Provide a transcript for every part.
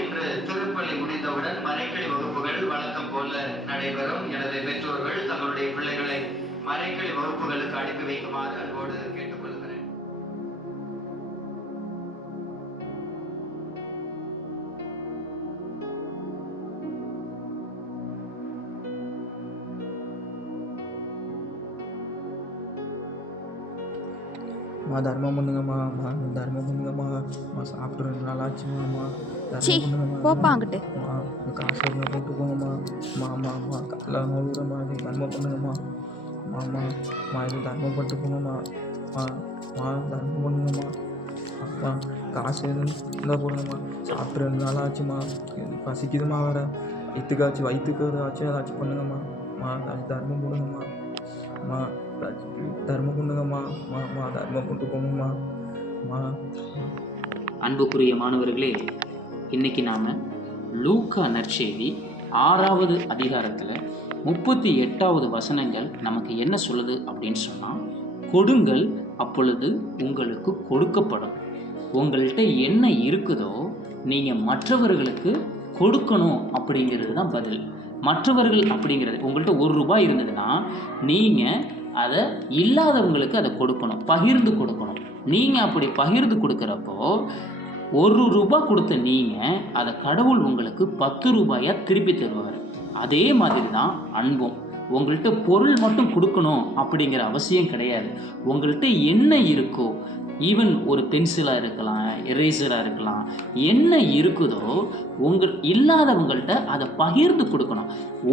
இன்று திருப்பலி முடிந்தவுடன் மறைக்கிளி வகுப்புகள் வழக்கம் போல நடைபெறும். எனது பெற்றோர்கள் தங்களுடைய பிள்ளைகளை மறைக்கிளி வகுப்புகளுக்கு அனுப்பி வைக்குமாறு அன்போடு கேட்டுக்கொள்கிறேன். தர்மம் பண்ணுங்கம்மா, தர்மம் பண்ணுங்கம்மா, சாப்பிட்டு 2 நாள் ஆச்சுமாம்மா, சி தர்மம் பண்ணுங்கம்மா, போப்பா அங்கிட்டு. காசு இருந்தால் போட்டு போங்கம்மா, காலைல நோவுறம்மா, இது தர்மம் பண்ணுங்கம்மா, இது தர்மம் பண்ணிட்டு போங்கம்மா, தர்மம் பண்ணுங்கம்மா, காசு இருந்தால் போடுங்கம்மா, சாப்பிட்டு 2 நாள் ஆச்சுமா, பசிக்குதுமா வேற, வயிற்றுக்கு ஆச்சும் ஏதாச்சும் பண்ணுங்கம்மா, தர்மம் போடுங்கம்மா, தர்மம் பண்ணுங்கம்மா, தர்மம் கொண்டு போங்கம்மா. அன்புக்குரிய மாணவர்களே, இன்னைக்கு நாம லூக்கா நற்செய்தி 6வது அதிகாரத்தில் 38வது வசனங்கள் நமக்கு என்ன சொல்லுது அப்படின்னு சொன்னால், கொடுங்கள் அப்பொழுது உங்களுக்கு கொடுக்கப்படும். உங்கள்கிட்ட என்ன இருக்குதோ நீங்கள் மற்றவர்களுக்கு கொடுக்கணும் அப்படிங்கிறது தான் பதில். மற்றவர்கள் அப்படிங்கிறது உங்கள்கிட்ட 1 ரூபாய் இருந்ததுன்னா நீங்கள் அதை இல்லாதவங்களுக்கு அதை கொடுக்கணும், பகிர்ந்து கொடுக்கணும். நீங்கள் அப்படி பகிர்ந்து கொடுக்குறப்போ 1 ரூபாய் கொடுத்த நீங்கள் அதை கடவுள் உங்களுக்கு 10 ரூபாயாக திருப்பி தருவார். அதே மாதிரி தான் அன்பும். உங்கள்கிட்ட பொருள் மட்டும் கொடுக்கணும் அப்படிங்கிற அவசியம் கிடையாது. உங்கள்கிட்ட என்ன இருக்கோ, ஈவன் ஒரு பென்சிலாக இருக்கலாம், எரேசராக இருக்கலாம், என்ன இருக்குதோ இல்லாதவங்கள்ட்ட அதை பகிர்ந்து கொடுக்கணும்.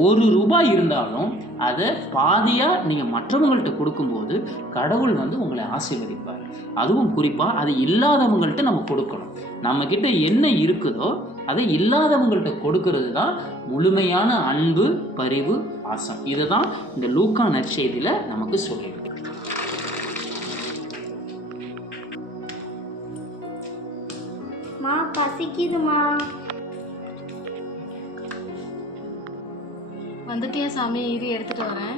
1 ரூபாய் இருந்தாலும் அதை பாதியாக நீங்கள் மற்றவங்கள்ட்ட கொடுக்கும்போது கடவுள் உங்களை ஆசீர்வதிப்பார். அதுவும் குறிப்பாக அது இல்லாதவங்கள்ட்ட நம்ம கொடுக்கணும். நம்மக்கிட்ட என்ன இருக்குதோ அதை இல்லாதவங்கள்ட்ட கொடுக்கறது தான் முழுமையான அன்பு, பரிவு, பாசம். இதை தான் இந்த லூக்கா நற்செய்தியில் நமக்கு சொல்லியிருக்கு. பசிக்குதுமா. வந்துட்டியா சாமி? இது எடுத்துட்டு வரேன்.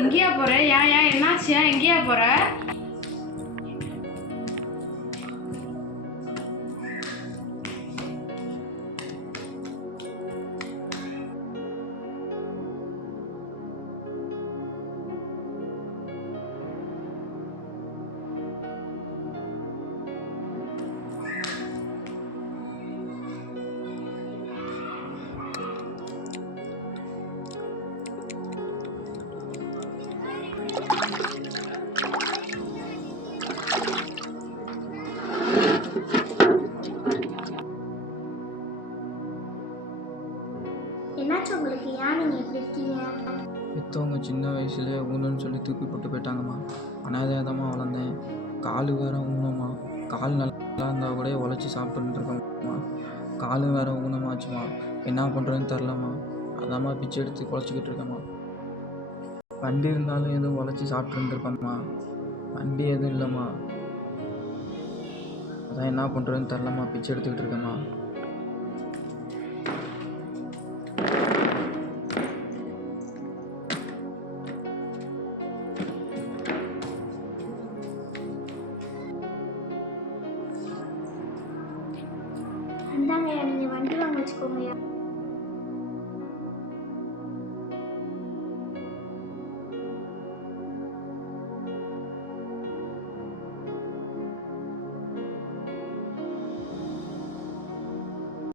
எங்கேயா போற? ஏன் என்னாச்சியா? எங்கேயா போற? என்னாச்சு உங்களுக்கு? ஏன் நீங்கள் இப்படி இருக்கீங்க? பெற்றவங்க சின்ன வயசுலேயே ஊனன்னு சொல்லி தூக்கி போட்டு போயிட்டாங்கம்மா. அனாதையாதம்மா வளர்ந்தேன். காலு வேற ஊனம்மா. கால் நல்லா இருந்தால் கூட உழைச்சி சாப்பிட்டுட்டு இருக்கேம்மா. காலு வேற ஊனமாச்சுமா. என்ன பண்ணுறதுன்னு தெரிலம்மா. அதாம்மா பிச்சை எடுத்து குழைச்சிக்கிட்டு இருக்கேம்மா. வண்டி இருந்தாலும் எதுவும் உழைச்சி சாப்பிட்டுருந்துருப்பேம்மா. வண்டி எதுவும் இல்லைம்மா. அதான் என்ன பண்ணுறதுன்னு தெரிலம்மா. பிச்சை எடுத்துக்கிட்டு இருக்கேம்மா. இந்தாங்கய்யா, நீங்கள் வண்டி வாங்க வச்சுக்கோங்கய்யா.